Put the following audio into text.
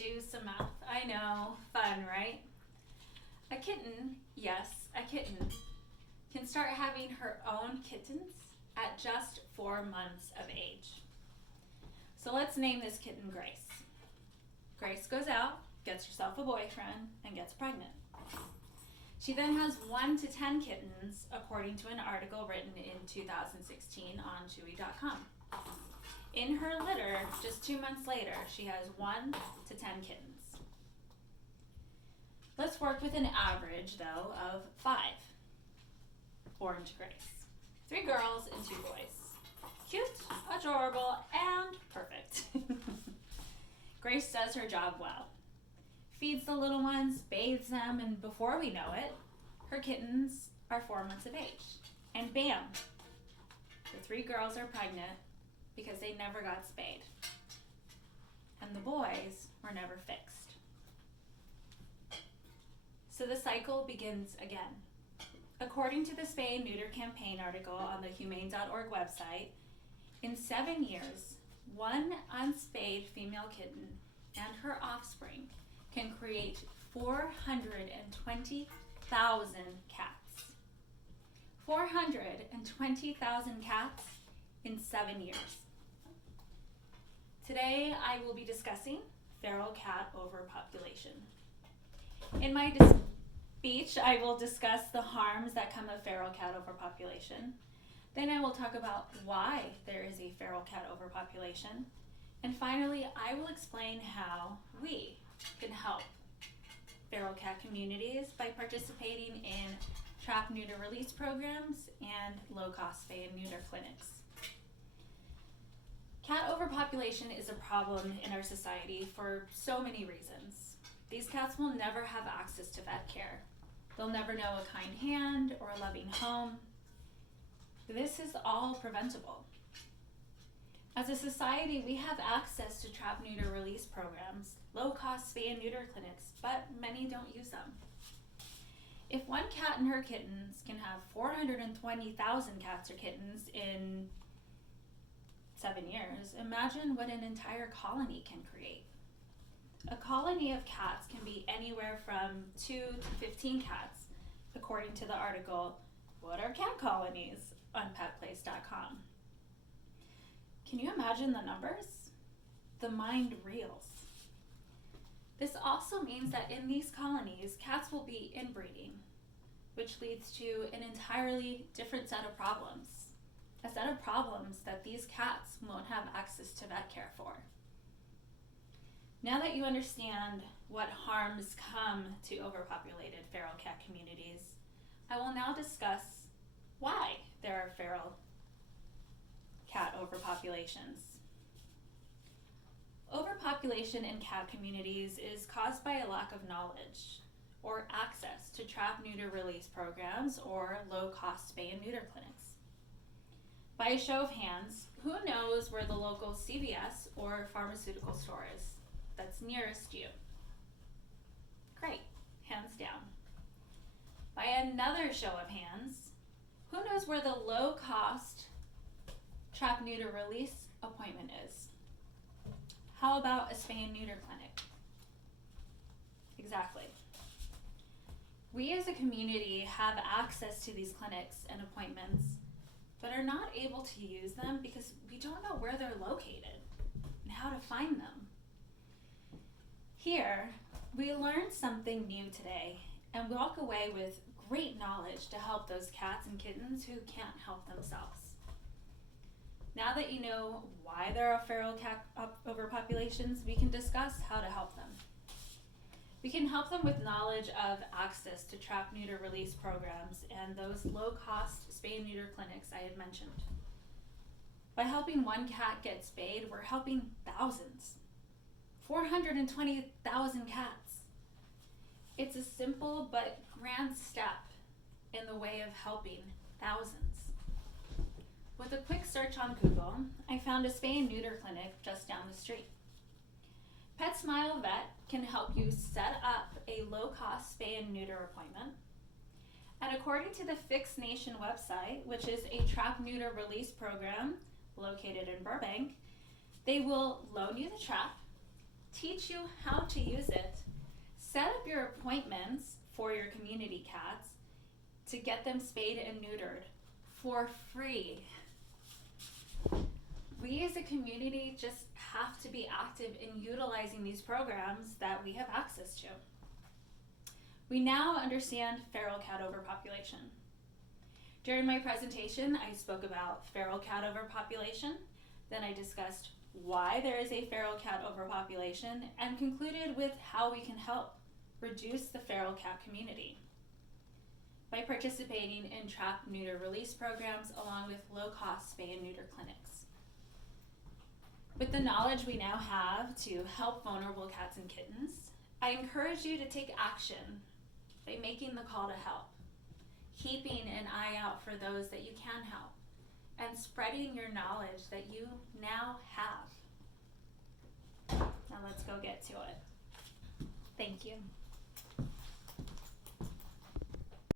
do some math. I know, fun, right? A kitten, yes, a kitten, can start having her own kittens at just 4 months of age. So let's name this kitten Grace. Grace goes out, gets herself a boyfriend, and gets pregnant. She then has 1 to 10 kittens, according to an article written in 2016 on Chewy.com. In her litter, just 2 months later, she has 1 to 10 kittens. Let's work with an average, though, of 5. Born to Grace. 3 girls and 2 boys. Cute, adorable, and perfect. Grace does her job well. Feeds the little ones, bathes them, and before we know it, her kittens are 4 months of age. And bam, the 3 girls are pregnant because they never got spayed. And the boys were never fixed. So the cycle begins again. According to the Spay and Neuter Campaign article on the humane.org website, in 7 years, 1 unspayed female kitten and her offspring can create 420,000 cats. 420,000 cats in 7 years. Today, I will be discussing feral cat overpopulation. In my speech, I will discuss the harms that come of feral cat overpopulation. Then I will talk about why there is a feral cat overpopulation. And finally, I will explain how we can help feral cat communities by participating in trap, neuter, release programs and low-cost spay and neuter clinics. Cat overpopulation is a problem in our society for so many reasons. These cats will never have access to vet care. They'll never know a kind hand or a loving home. This is all preventable. As a society, we have access to trap, neuter, release programs, low-cost spay and neuter clinics, but many don't use them. If 1 cat and her kittens can have 420,000 cats or kittens in 7 years, imagine what an entire colony can create. A colony of cats can be anywhere from 2 to 15 cats, according to the article, What Are Cat Colonies? On petplace.com. Can you imagine the numbers? The mind reels. This also means that in these colonies, cats will be inbreeding, which leads to an entirely different set of problems. A set of problems that these cats won't have access to vet care for. Now that you understand what harms come to overpopulated feral cat communities, I will now discuss why there are feral cat overpopulations. Overpopulation in cat communities is caused by a lack of knowledge or access to trap, neuter, release programs or low-cost spay and neuter clinics. By a show of hands, who knows where the local CVS or pharmaceutical store is that's nearest you? Great, hands down. By another show of hands, who knows where the low-cost trap, neuter, release appointment is? How about a spay and neuter clinic? Exactly. We as a community have access to these clinics and appointments, but are not able to use them because we don't know where they're located and how to find them. Here, we learned something new today and walk away with great knowledge to help those cats and kittens who can't help themselves. Now that you know why there are feral cat overpopulations, we can discuss how to help them. We can help them with knowledge of access to trap, neuter, release programs and those low-cost spay and neuter clinics I had mentioned. By helping 1 cat get spayed, we're helping thousands. 420,000 cats. It's a simple but grand step in the way of helping thousands. With a quick search on Google, I found a spay and neuter clinic just down the street. PetSmile Vet can help you set up a low-cost spay and neuter appointment. And according to the Fix Nation website, which is a trap, neuter, release program located in Burbank, they will loan you the trap, teach you how to use it, set up your appointments for your community cats to get them spayed and neutered for free. We as a community just have to be active in utilizing these programs that we have access to. We now understand feral cat overpopulation. During my presentation, I spoke about feral cat overpopulation, then I discussed why there is a feral cat overpopulation, and concluded with how we can help reduce the feral cat community by participating in trap, neuter, release programs along with low-cost spay and neuter clinics. With the knowledge we now have to help vulnerable cats and kittens, I encourage you to take action by making the call to help, keeping an eye out for those that you can help, and spreading your knowledge that you now have. Now let's go get to it. Thank you.